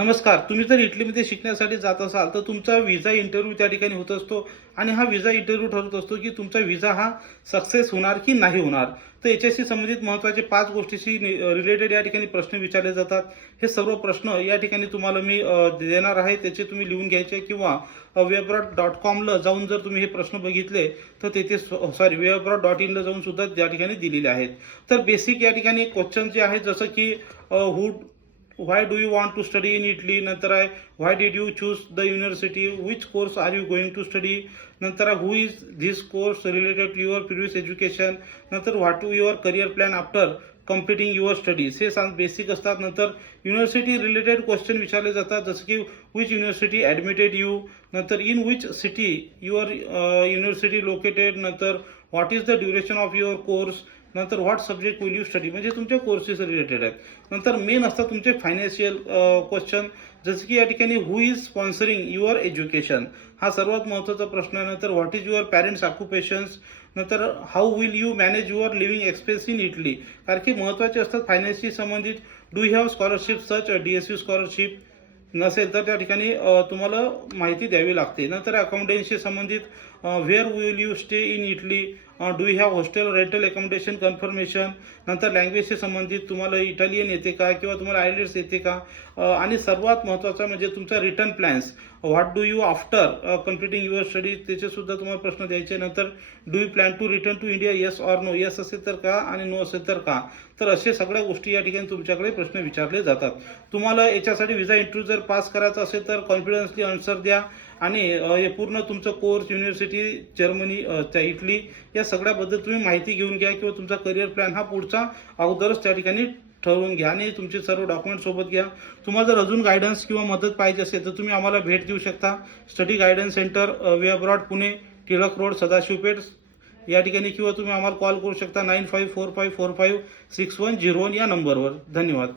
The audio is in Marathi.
नमस्कार. तुम्ही जर इटलीमध्ये शिकण्यासाठी जात असाल तर तुमचा व्हिसा इंटरव्ह्यू त्या ठिकाणी होत असतो आणि हा व्हिसा इंटरव्ह्यू ठरत असतो की तुमचा व्हिसा हा सक्सेस होणार की नाही होणार. तर याच्याशी संबंधित महत्त्वाचे 5 गोष्टीशी रिलेटेड या ठिकाणी प्रश्न विचारले जातात. हे सर्व प्रश्न या ठिकाणी तुम्हाला मी देणार आहे. त्याचे तुम्ही लिहून घ्यायचे किंवा webabroad.com ला जाऊन जर तुम्ही हे प्रश्न बघितले तर तेथे webabroad.in ला जाऊन सुद्धा त्या ठिकाणी दिलेले आहेत. तर बेसिक या ठिकाणी क्वेश्चन जे आहेत जसं की why do you want to study in Italy, नंतर आहे why did you choose the university, which course are you going to study, नंतर आहे who is this course related to your previous education, नंतर what is your career plan after completing your studies. हे सांग बेसिक असतात. नंतर युनिव्हर्सिटी रिलेटेड क्वेश्चन विचारले जातात जसं की which university admitted you, नंतर in which city your university located, नंतर what is the duration of your course, नंतर what subject will you study, म्हणजे तुमच्या कोर्सेस रिलेटेड आहेत. नंतर मेन असतात तुमचे फायनान्शियल क्वेश्चन जसं की या ठिकाणी हु इज स्पॉन्सरिंग युअर एज्युकेशन, हा सर्वात महत्त्वाचा प्रश्न आहे. नंतर व्हॉट इज युअर पॅरेंट्स ऑक्युपेशन्स, नंतर how will you manage your living expense in Italy, कारण की महत्त्वाचे असतात फायनान्सशी संबंधित. Do you have scholarship such DSU scholarship, नसेल तर त्या ठिकाणी तुम्हाला माहिती द्यावी लागते. नंतर अकाउंटन्सीशी संबंधित where will you stay in Italy, do you have hostel rental accommodation confirmation, नंतर लँग्वेजशी संबंधित तुम्हाला इटालियन येते का किंवा तुम्हाला आयलेट्स येते का, आणि सर्वात महत्त्वाचा म्हणजे तुमचा return plans, what do you after completing your study, त्याचे सुद्धा तुम्हाला प्रश्न द्यायचे. नंतर do you plan to return to India, yes or no, yes असेल तर का आणि नो असेल तर का. तर असे सगळ्या गोष्टी या ठिकाणी तुमच्याकडे प्रश्न विचारले जातात. तुम्हाला याच्यासाठी व्हिसा इंटरव्ह्यू जर पास करायचा असेल तर कॉन्फिडन्सली आन्सर द्या आणि हे पूर्ण तुमचं कोर्स, युनिव्हर्सिटी, जर्मनी, इटली या सगळ्याबद्दल तुम्ही माहिती घेऊन घ्या किंवा तुमचा करिअर प्लॅन हा पुढचा अगोदरच त्या ठिकाणी ठरवून घ्या आणि तुमचे सर्व डॉक्युमेंट सोबत घ्या. तुम्हाला जर अजून गायडन्स किंवा मदत पाहिजे असेल तर तुम्ही आम्हाला भेट देऊ शकता. स्टडी गायडन्स सेंटर, वे अब्रॉड, पुणे, टिळक रोड, सदाशिवपेठ या ठिकाणी, किंवा तुम्ही आम्हाला कॉल करू शकता 9545456101 या नंबरवर. धन्यवाद.